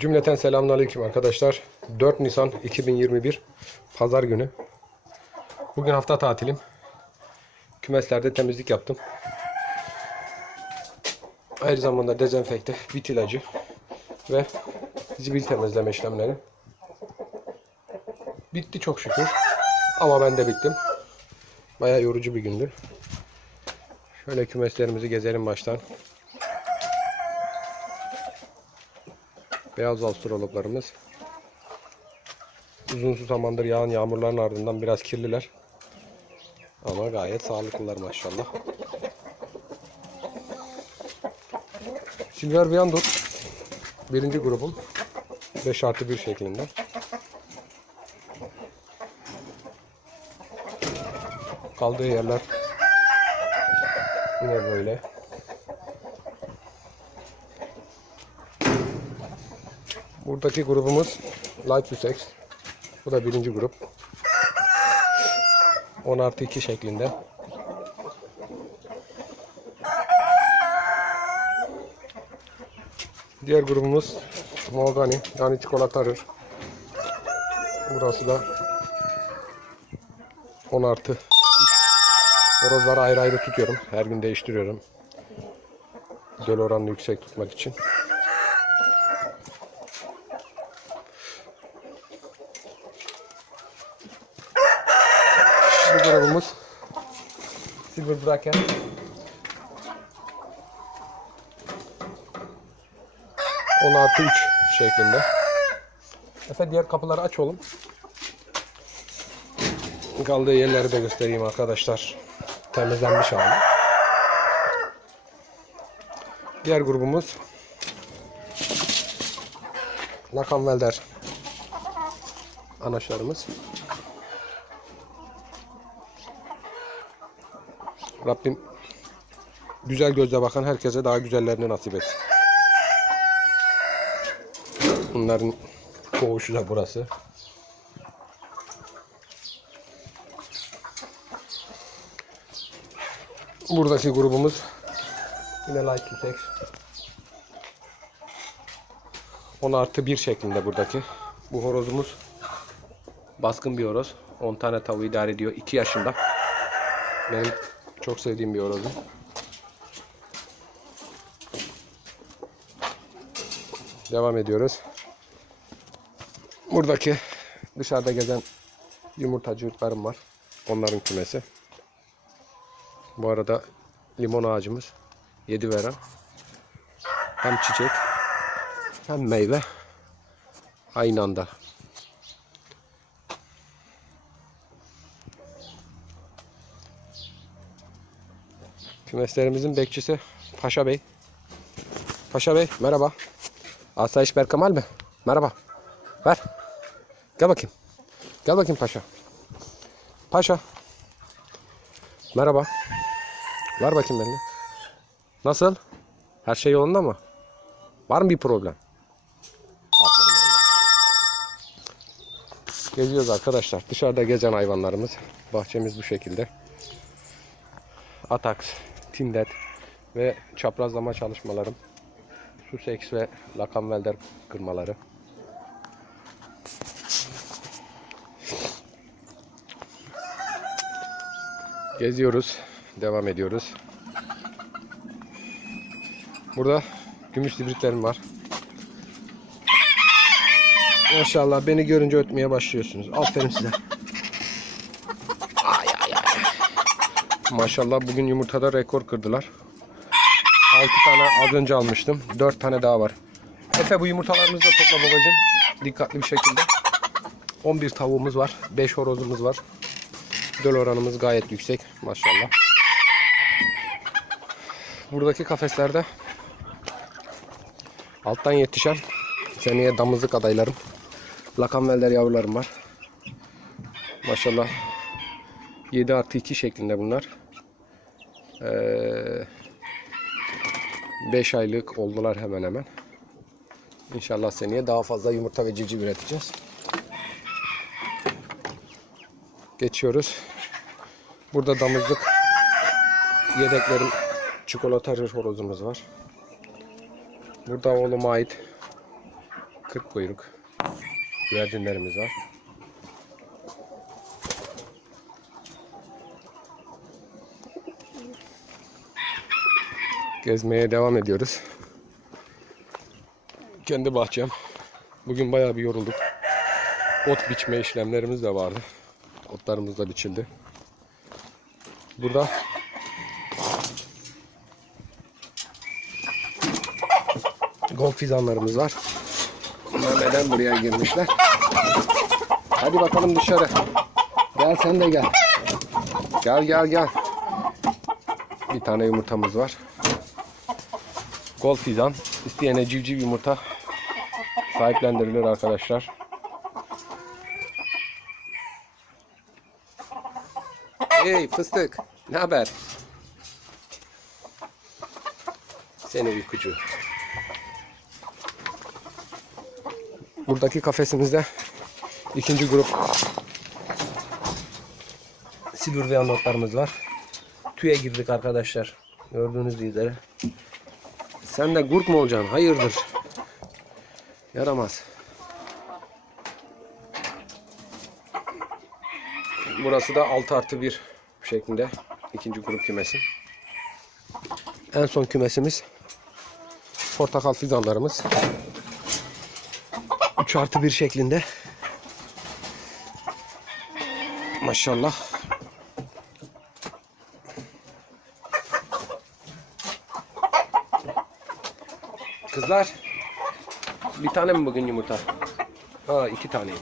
Cümleten selamünaleyküm arkadaşlar. 4 Nisan 2021 Pazar günü. Bugün hafta tatilim. Kümeslerde temizlik yaptım. Aynı zamanda dezenfekte, bit ilacı ve zibil temizleme işlemleri. Bitti çok şükür. Ama ben de bittim. Bayağı yorucu bir gündü. Şöyle kümeslerimizi gezelim baştan. Beyaz astrologlarımız. Uzun zamandır yağan yağmurların ardından biraz kirliler. Ama gayet sağlıklılar maşallah. Silver Viandor birinci grubum. 5 artı 1 şeklinde. Kaldığı yerler yine böyle. Buradaki grubumuz Light Usex. Bu da birinci grup. 10 artı 2 şeklinde. Diğer grubumuz Mogani yani çikolata arır. Burası da 10 artı 3. Horozları ayrı ayrı tutuyorum. Her gün değiştiriyorum. Döl oranını yüksek tutmak için. Bu grubumuz Silver Bracken. On artı 3 şeklinde. Efe diğer kapıları aç oğlum. Kaldığı yerleri de göstereyim arkadaşlar. Temizlenmiş hali. Diğer grubumuz Lakamvelder anaçlarımız. Rabbim güzel gözle bakan herkese daha güzellerini nasip etsin. Bunların koğuşu da burası. Buradaki grubumuz yine Light Tex. 10 artı 1 şeklinde buradaki. Bu horozumuz baskın bir horoz. 10 tane tavuğu idare ediyor. 2 yaşında. Benim çok sevdiğim bir horozum. Devam ediyoruz. Buradaki dışarıda gezen yumurtacıklarım var. Onların kümesi. Bu arada limon ağacımız. Yedi veren. Hem çiçek hem meyve aynı anda. Kümeslerimizin bekçisi Paşa Bey. Paşa Bey merhaba. Asayiş Berkamal mi? Merhaba. Ver. Gel bakayım. Gel bakayım Paşa. Paşa. Merhaba. Ver bakayım elini. Nasıl? Her şey yolunda mı? Var mı bir problem? Geziyoruz arkadaşlar. Dışarıda gezen hayvanlarımız. Bahçemiz bu şekilde. Atax, Tindet ve çaprazlama çalışmalarım. Sussex ve Lakamvelder kırmaları. Geziyoruz. Devam ediyoruz. Burada gümüş hibritlerim var. Maşallah beni görünce ötmeye başlıyorsunuz. Aferin size. Maşallah bugün yumurtada rekor kırdılar. 6 tane az önce almıştım. 4 tane daha var. Efe bu yumurtalarımızı da topla babacığım. Dikkatli bir şekilde. 11 tavuğumuz var. 5 horozumuz var. Döl oranımız gayet yüksek. Maşallah. Buradaki kafeslerde alttan yetişen seneye damızlık adaylarım. Lakamvelder yavrularım var. Maşallah 7 artı 2 şeklinde bunlar. Ee, 5 aylık oldular hemen hemen. İnşallah seneye daha fazla yumurta ve civciv üreteceğiz. Geçiyoruz. Burada damızlık yedeklerim çikolata horozumuz var. Burada oğluma ait Kırk kuyruk. Güvercinlerimiz var. Gezmeye devam ediyoruz. Kendi bahçem. Bugün bayağı bir yorulduk. Ot biçme işlemlerimiz de vardı. Otlarımız da biçildi. Burada golf fizanlarımız var. Bunlar neden buraya girmişler? Hadi bakalım dışarı. Gel sen de gel. Gel gel gel. Bir tane yumurtamız var. Golf fizan. İsteyene civciv yumurta sahiplendirilir arkadaşlar. Hey fıstık. Ne haber? Seni uykucu. Buradaki kafesimizde ikinci grup Silurveyan notlarımız var. Tüye girdik arkadaşlar. Gördüğünüz üzere. Sen de gurt mu olacaksın? Hayırdır? Yaramaz. Burası da 6 artı 1 şeklinde. ikinci grup kümesi. En son kümesimiz portakal fidanlarımız. 3 artı 1 şeklinde. Maşallah. Kızlar bir tane mi bugün yumurta? Ha iki taneymiş.